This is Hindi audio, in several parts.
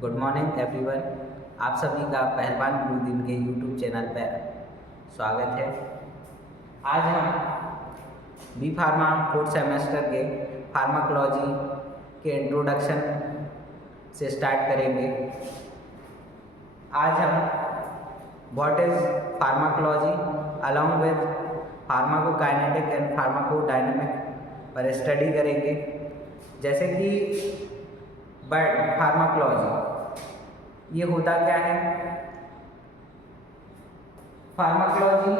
Good morning everyone. आप सभी का पहलवान गुरु दिन के यूट्यूब चैनल पर स्वागत है। आज हम बी फार्मा फोर्थ सेमेस्टर के फार्माकोलॉजी के इंट्रोडक्शन से स्टार्ट करेंगे। आज हम what is pharmacology along with pharmacokinetic and pharmacodynamic पर स्टडी करेंगे। जैसे कि बट फार्माकोलॉजी ये होता क्या है? Pharmacology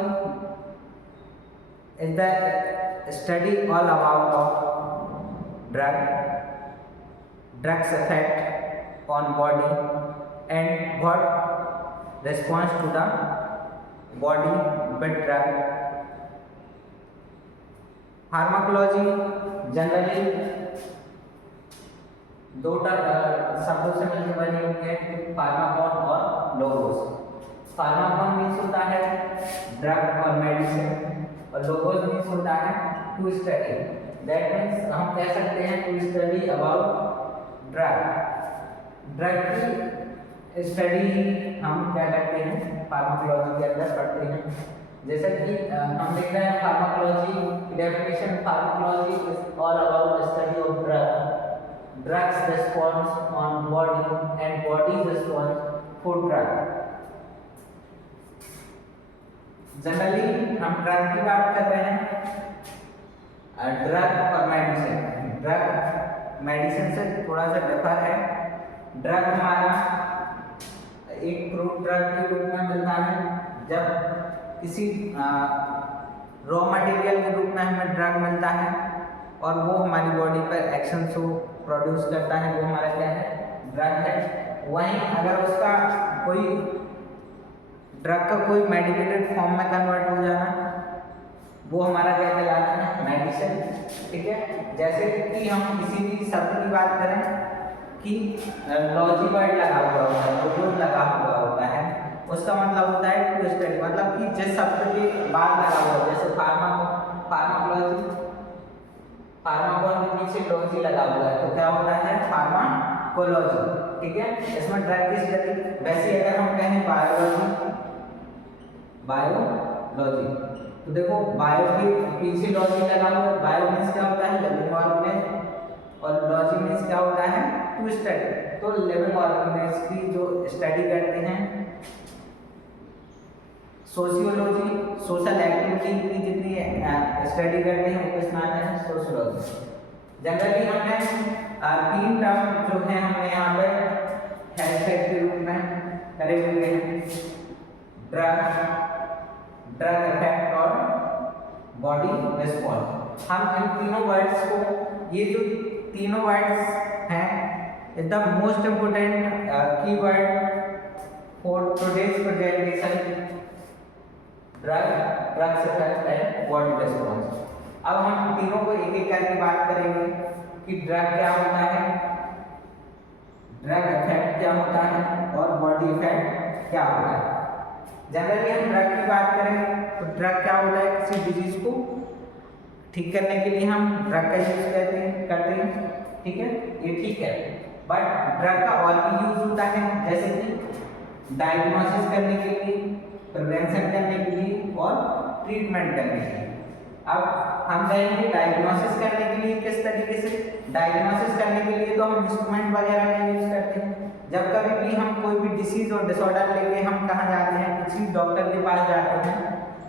is the study all about of drugs effect on body and what response to the body with drug. Pharmacology generally दो शब्दों से मिलकर बनी हुई है, फार्माकोन और लोगोस। फार्माकोन मीन्स होता है ड्रग और मेडिसिन और लोगोस मीन्स होता है टू स्टडी। दैट मीन्स हम कह सकते हैं टू स्टडी अबाउट ड्रग की स्टडी हम क्या करते हैं फार्माकोलॉजी के अंदर पढ़ते हैं। जैसे कि हम देख रहे हैं फार्माकोलॉजी की definition, pharmacology is all about study of drugs response on body and body's response for drug। Generally हम ड्रग की बात कर रहे हैं, ड्रग और मेडिसिन। ड्रग मेडिसिन से थोड़ा सा डिफर है। ड्रग हमारा एक फ्रूट ड्रग के रूप में मिलता है, जब किसी रॉ मटेरियल के रूप में हमें ड्रग मिलता है और वो हमारी बॉडी पर एक्शन शो प्रोड्यूस करता है, वो हमारा क्या है? ड्रग है। वहीं अगर उसका कोई ड्रग का कोई मेडिकेटेड फॉर्म में कन्वर्ट हो जाना, वो हमारा क्या कहलाता है? मेडिसिन। ठीक है। जैसे कि हम किसी भी शब्द की बात करें कि लॉजी वर्ड लगा हुआ होता है, लोगोस लगा हुआ होता है, उसका मतलब होता है टू स्टडी, मतलब कि जिस शब्द के बाद लगा हुआ, जैसे फार्माकोलॉजी, फार्माकोन के पीछे लॉजी लगा हुआ है तो क्या होता है? फार्माकोलॉजी। ठीक है। इसमें ड्रग की स्टडी। वैसे अगर हम कहें बायोलॉजी तो देखो बायो के पीछे लॉजी लगा हुआ है। बायो मीन्स क्या होता है? लिविंग ऑर्गेनिज्म और लॉजी मीन्स क्या होता है? To study. तो लिविंग ऑर्गेनिज्म की जो स्टडी करते हैं, सोशियोलॉजी सोशल एक्टिविटी की जितनी स्टडी करते हैं वो किस नाम है? सोशियोलॉजी। जनरली हमने तीन टर्म जो है हमने यहाँ पे हेल्थ के रूप में करे हुए हैं, ड्रग इफेक्ट और बॉडी रिस्पॉन्स। हम इन तीनों वर्ड्स को, ये जो तीनों वर्ड्स हैं is the most important keyword for today's presentation, drugs effect and body response. अब हम तीनों को एक एक करके बात करेंगे कि ड्रग क्या होता है, ड्रग इफेक्ट क्या होता है और बॉडी इफेक्ट क्या होता है। जनरली हम ड्रग की बात करें तो ड्रग क्या होता है? किसी डिजीज को ठीक करने के लिए हम ड्रग का यूज करते हैं। ठीक है, ये ठीक है। बट ड्रग का और भी यूज होता है, जैसे कि डायग्नोसिस करने के लिए, प्रिवेंशन करने के लिए और ट्रीटमेंट करने के लिए। अब हम कहेंगे डायग्नोसिस करने के लिए किस तरीके से? डायग्नोसिस करने के लिए तो हम इंस्ट्रूमेंट वगैरह का यूज करते हैं। जब कभी भी हम कोई भी डिसीज और डिसऑर्डर लेके हम कहाँ जाते हैं? किसी डॉक्टर के पास जाते हैं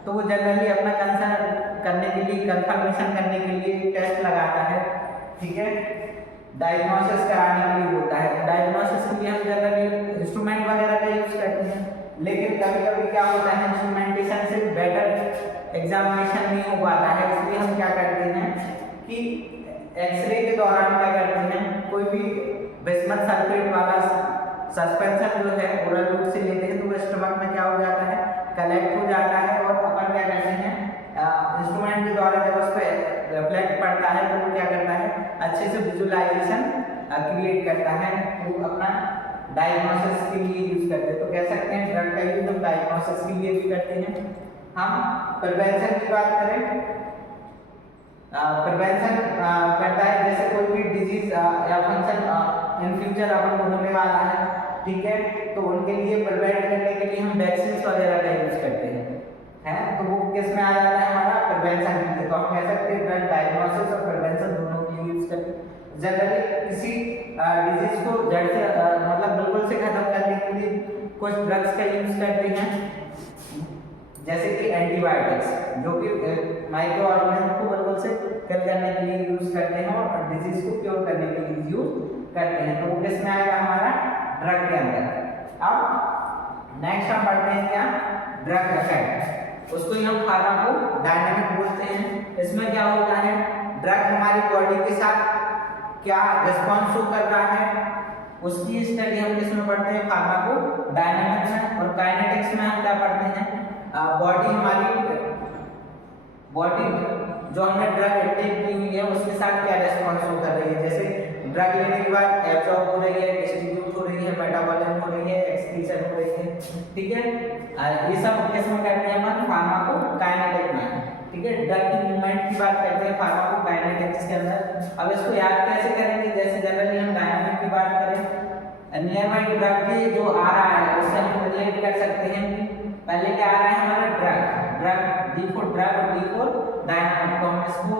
तो वो जनरली अपना कंसर्न करने के लिए, कंफर्मेशन करने के लिए टेस्ट लगाता है। ठीक है, डायग्नोसिस कराने के लिए होता है। डायग्नोसिस के लिए हम जनरली इंस्ट्रूमेंट वगैरह का यूज करते हैं, लेकिन कभी कभी क्या होता है? इंस्ट्रूमेंटेशन से बेटर एग्जामिनेशन नहीं हो पाता है, इसलिए हम क्या करते हैं कि एक्सरे के दौरान क्या करते हैं, कोई भी बिस्मथ सल्फेट वाला सस्पेंशन जो है ओरल रूट से लेते हैं तो वो स्टमक में क्या हो जाता है? कलेक्ट हो जाता है और अपन क्या करते हैं इंस्ट्रूमेंट के द्वारा जब उस पर रिफ्लेक्ट पड़ता है तो वो क्या करता है? अच्छे से विजुअलाइजेशन क्रिएट करता है, वो अपना डायग्नोसिस के लिए यूज करते हैं। तो कह सकते हैं ड्रग का यूज हम डायग्नोसिस के लिए भी करते हैं। हम प्रिवेंशन की बात करें, प्रिवेंशन करता है, जैसे कोई भी डिजीज या फंक्शन इन फ्यूचर अपन को होने वाला है ठीक है, तो उनके लिए प्रिवेंट करने के लिए हम वैक्सीन वगैरह का यूज करते हैं, तो वो किस में आ जाता है हमारा प्रिवेंशन में। तो हम कह सकते हैं ड्रग डायग्नोसिस और प्रिवेंशन दोनों के लिए यूज करते हैं। जनरली किसी डिजीज को जड़ से मतलब बिल्कुल से खत्म करने के लिए कुछ ड्रग्स का यूज करते हैं, जैसे कि एंटीबायोटिक्स, जो कि माइक्रो ऑर्गेनिज्म को बिल्कुल से किल करने के लिए यूज करते हैं और डिजीज को क्योर करने के लिए यूज करते हैं। तो वो किस में आएगा हमारा ड्रग के अंदर। अब नेक्स्ट हम पढ़ते हैं क्या, ड्रग इफेक्ट, उसको ही हम फार्माकोडायनामिक बोलते हैं। इसमें क्या होता है, ड्रग हमारी बॉडी के साथ क्या रिस्पॉन्स शो कर रहा है, उसकी स्टडी हम किसमें पढ़ते हैं, फार्माकोडायनामिक्स में। और काइनेटिक्स में हम क्या पढ़ते हैं, बॉडी जो हमने ड्रग इंटेक की हुई है उसके साथ क्या रिस्पॉन्स शो कर रही है, जैसे ड्रग लेने के बाद एब्जॉर्ब हो रही है, डिस्ट्रीब्यूट हो रही है, मेटाबॉलिज्म हो रही है, एक्सक्रीशन हो रही है, ठीक है। ये सब किसमें करते हैं हम, फार्माकोकाइनेटिक में, ठीक है। ड्रग की मूवमेंट की बात करते हैं फार्माकोकाइनेटिक्स के अंदर। अब इसको याद कैसे करेंगे, जैसे जनरली हम डायनामिक की बात करें, नियर बाई ड्रग के जो आ रहा है उससे हम रिलेट कर सकते हैं कि पहले क्या आ रहा है हमारा ड्रग, डी फॉर ड्रग और डी फॉर डायनामिक। तो हम इसको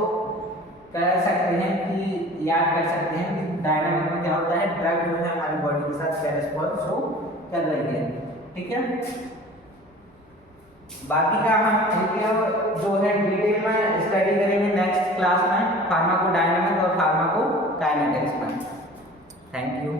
कह सकते हैं कि याद कर सकते हैं कि डायनामिक में क्या होता है, ड्रग जो है हमारी बॉडी के साथ क्या रिस्पॉन्स शो कर रही है, ठीक है। बाकी का हम जो है डिटेल में स्टडी करेंगे नेक्स्ट क्लास में, फार्माकोडायनामिक और फार्माकोकाइनेटिक्स में। Thank you.